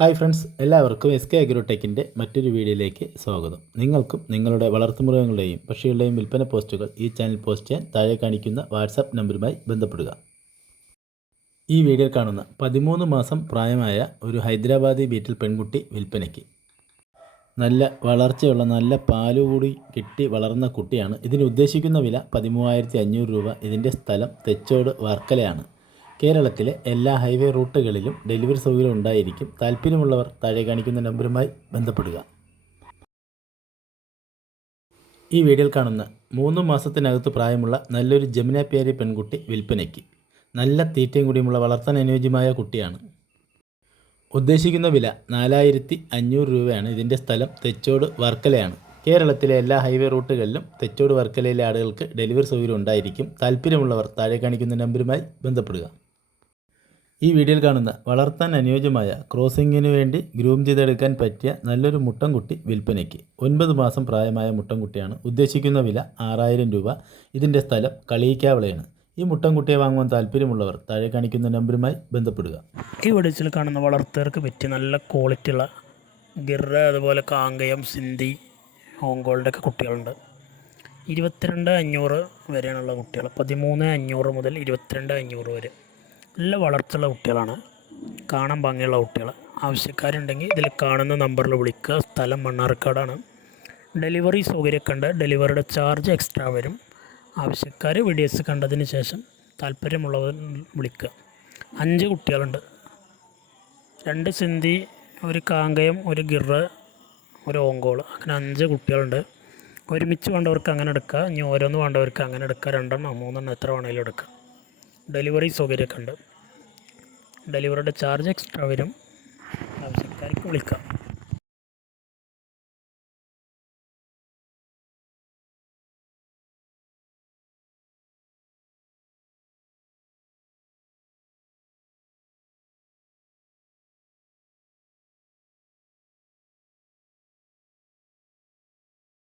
Hi friends, എല്ലാവർക്കും S K അഗ്രോടെക്കിൻ്റെ മറ്റൊരു വീഡിയോയിലേക്ക് സ്വാഗതം. നിങ്ങൾക്കും നിങ്ങളുടെ വളർത്തുമൃഗങ്ങളുടെയും പക്ഷികളുടെയും വിൽപ്പന പോസ്റ്റുകൾ ഈ ചാനൽ പോസ്റ്റ് ചെയ്യാൻ താഴെ കാണിക്കുന്ന വാട്സാപ്പ് നമ്പറുമായി ബന്ധപ്പെടുക. ഈ വീഡിയോയിൽ കാണുന്ന 13 മാസം പ്രായമായ ഒരു ഹൈദരാബാദി ബീറ്റിൽ പെൺകുട്ടി വിൽപ്പനയ്ക്ക്. നല്ല വളർച്ചയുള്ള നല്ല പാലുകൂടി കിട്ടി വളർന്ന കുട്ടിയാണ്. ഇതിന് ഉദ്ദേശിക്കുന്ന വില 13,500 രൂപ. ഇതിൻ്റെ സ്ഥലം തെച്ചോട് വർക്കലയാണ്. കേരളത്തിലെ എല്ലാ ഹൈവേ റൂട്ടുകളിലും ഡെലിവറി സൗകര്യം ഉണ്ടായിരിക്കും. താല്പര്യമുള്ളവർ താഴെ കാണിക്കുന്ന നമ്പറുമായി ബന്ധപ്പെടുക. ഈ വീഡിയോയിൽ കാണുന്ന 3 മാസത്തിനകത്ത് പ്രായമുള്ള നല്ലൊരു ജമുനാപ്യാരി പെൺകുട്ടി വിൽപ്പനയ്ക്ക്. നല്ല തീറ്റയും കൂടിയുമുള്ള വളർത്താൻ അനുയോജ്യമായ കുട്ടിയാണ്. ഉദ്ദേശിക്കുന്ന വില 4,500 രൂപയാണ്. ഇതിൻ്റെ സ്ഥലം തെച്ചോട് വർക്കലയാണ്. കേരളത്തിലെ എല്ലാ ഹൈവേ റൂട്ടുകളിലും തെച്ചോട് വർക്കലയിലെ ആളുകൾക്ക് ഡെലിവറി സൗകര്യം ഉണ്ടായിരിക്കും. താല്പര്യമുള്ളവർ താഴെ കാണിക്കുന്ന നമ്പറുമായി ബന്ധപ്പെടുക. ഈ വീഡിയോയിൽ കാണുന്ന വളർത്താൻ അനുയോജ്യമായ ക്രോസിങ്ങിന് വേണ്ടി ഗ്രൂം ചെയ്തെടുക്കാൻ പറ്റിയ നല്ലൊരു മുട്ടൻകുട്ടി വിൽപ്പനയ്ക്ക്. 9 മാസം പ്രായമായ മുട്ടൻകുട്ടിയാണ്. ഉദ്ദേശിക്കുന്ന വില 6,000 രൂപ. ഇതിൻ്റെ സ്ഥലം കളിയിക്കാവിളയാണ്. ഈ മുട്ടൻകുട്ടിയെ വാങ്ങുവാൻ താല്പര്യമുള്ളവർ താഴെ കാണിക്കുന്ന നമ്പറുമായി ബന്ധപ്പെടുക. ഈ വീഡിയോയിൽ കാണുന്ന വളർത്തവർക്ക് പറ്റിയ നല്ല ക്വാളിറ്റിയുള്ള ഗിർറ, അതുപോലെ കാങ്കയം, സിന്ധി, ഹോങ്കോളിൻ്റെ ഒക്കെ കുട്ടികളുണ്ട്. 22,500 വരെയാണുള്ള കുട്ടികൾ. 13,500 മുതൽ 22,500 വരെ. നല്ല വളർത്തുള്ള കുട്ടികളാണ്, കാണാൻ ഭംഗിയുള്ള കുട്ടികൾ. ആവശ്യക്കാരുണ്ടെങ്കിൽ ഇതിൽ കാണുന്ന നമ്പറിൽ വിളിക്കുക. സ്ഥലം മണ്ണാർക്കാടാണ്. ഡെലിവറി സൗകര്യമൊക്കെ ഉണ്ട്. ഡെലിവറിയുടെ ചാർജ് എക്സ്ട്രാ വരും. ആവശ്യക്കാർ വീഡിയോസ് കണ്ടതിന് ശേഷം താല്പര്യമുള്ളവർ വിളിക്കുക. 5 കുട്ടികളുണ്ട്. 2 സിന്ധി, ഒരു കാങ്കയം, ഒരു ഗിർറ, ഒരു ഓങ്കോൾ, അങ്ങനെ 5 കുട്ടികളുണ്ട്. ഒരുമിച്ച് വേണ്ടവർക്ക് അങ്ങനെ എടുക്കുക. ഇനി ഓരോന്ന് വേണ്ടവർക്ക് അങ്ങനെ എടുക്കുക. 2 3 എത്ര വേണമെങ്കിലും എടുക്കുക. ഡെലിവറി സൗകര്യമൊക്കെ ഉണ്ട്. ഡെലിവറിയുടെ ചാർജ് എക്സ്ട്രാ വരും. ആവശ്യക്കാർക്ക് വിളിക്കാം.